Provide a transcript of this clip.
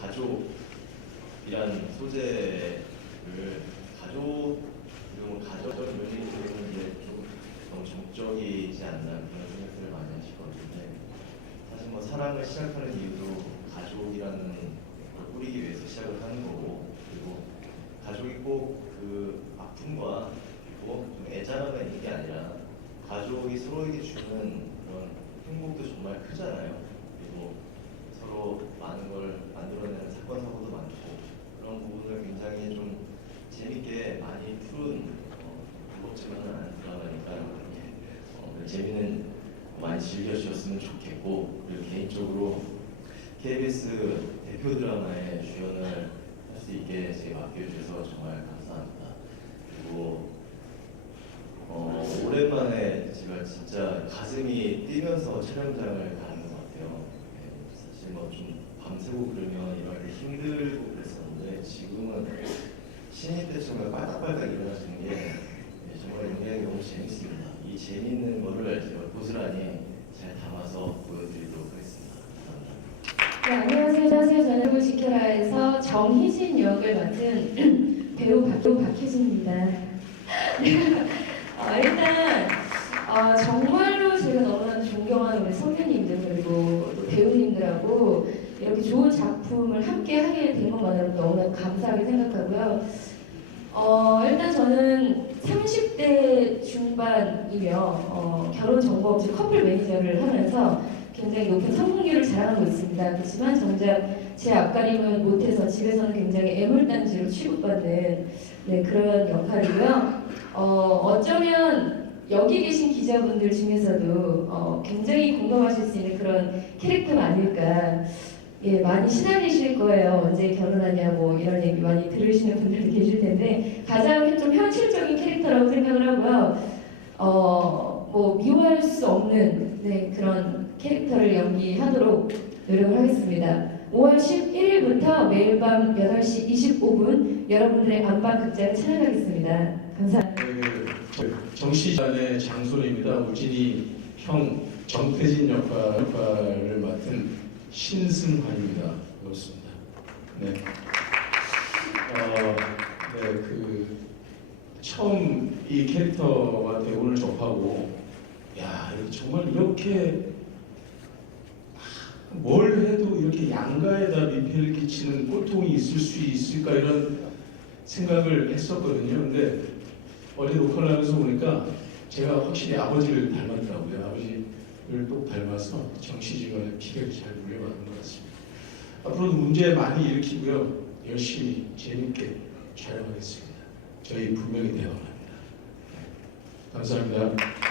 가족이란 소재를 가족 그리고 가족적인 뮤직은 이제 좀 너무 정적이지 않나 그런 생각들을 많이 하시거든요. 사실 뭐 사랑을 시작하는 이유도 가족이라는 걸 꾸리기 위해서 시작을 하는 거고 그리고 가족이 꼭 그 아픔과 그리고 좀 애잔함만 있는 게 아니라 가족이 서로에게 주는 그런 행복도 정말 크잖아요. 그리고 서로 많은 걸 만들어내는 사건 사고도 많고 그런 부분을 굉장히 좀 재밌게 많이 푸른 어, 무겁지만은 않은 드라마니까 어, 그 재미는 많이 즐겨주셨으면 좋겠고 그리고 개인적으로 KBS 대표 드라마의 주연을 할 수 있게 제게 맡겨주셔서 정말 감사합니다. 그리고 어, 오랜만에 제가 진짜 가슴이 뛰면서 촬영장을 가는 것 같아요. 네, 사실 뭐 좀 밤새고 그러면 때 힘들고 그랬었는데 지금은 신인 때처럼 빨딱빨딱 일어나시는 게 네, 정말 굉장히 너무 재밌습니다. 이 재밌는 거를 제가 고스란히 잘 담아서 보여드리도록 하겠습니다. 네, 안녕하세요. 안녕하세요. 저는 을 지켜라에서 정희진 역을 맡은 배우 박, 배우 박혜진입니다. 어, 일단 어, 정말로 제가 너무나 존경하는 우리 선배님들 그리고 또 배우님들하고 이렇게 좋은 작품을 함께 하게 된 것만으로 너무나 감사하게 생각하고요. 어, 일단 저는 30대 중반이며 어, 결혼 정보 없이 커플 매니저를 하면서 굉장히 높은 성공률을 자랑하고 있습니다. 그렇지만 정작 제 앞가림은 못해서 집에서는 굉장히 애물단지로 취급받는 네, 그런 역할이고요. 어, 어쩌면 여기 계신 기자분들 중에서도 어, 굉장히 공감하실 수 있는 그런 캐릭터가 아닐까. 예, 많이 시달리실 거예요. 언제 결혼하냐, 뭐 이런 얘기 많이 들으시는 분들도 계실 텐데 가장 좀 현실적인 캐릭터라고 생각을 하고요. 어, 뭐 미워할 수 없는 네, 그런 캐릭터를 연기하도록 노력을 하겠습니다. 5월 11일부터 매일 밤 8시 25분 여러분들의 안방 극장을 찾아가겠습니다. 감사합니다. 그 정시잔의 장손입니다. 우진이 형 정태진 역할, 역할을 맡은 신승환입니다. 그렇습니다. 네. 어, 네, 그 처음 이 캐릭터와 대본을 접하고 야, 정말 이렇게 뭘 해도 이렇게 양가에다 민폐를 끼치는 꼴통이 있을 수 있을까 이런 생각을 했었거든요. 근데 어제 녹화를 하면서 보니까 제가 확실히 아버지를 닮았더라고요. 아버지 를또 닮아서 정치직원의 피를 잘 물려받은 것 같습니다. 앞으로도 문제 많이 일으키고요. 열심히 재밌게 촬영하겠습니다. 저희 분명히 대화합니다. 감사합니다.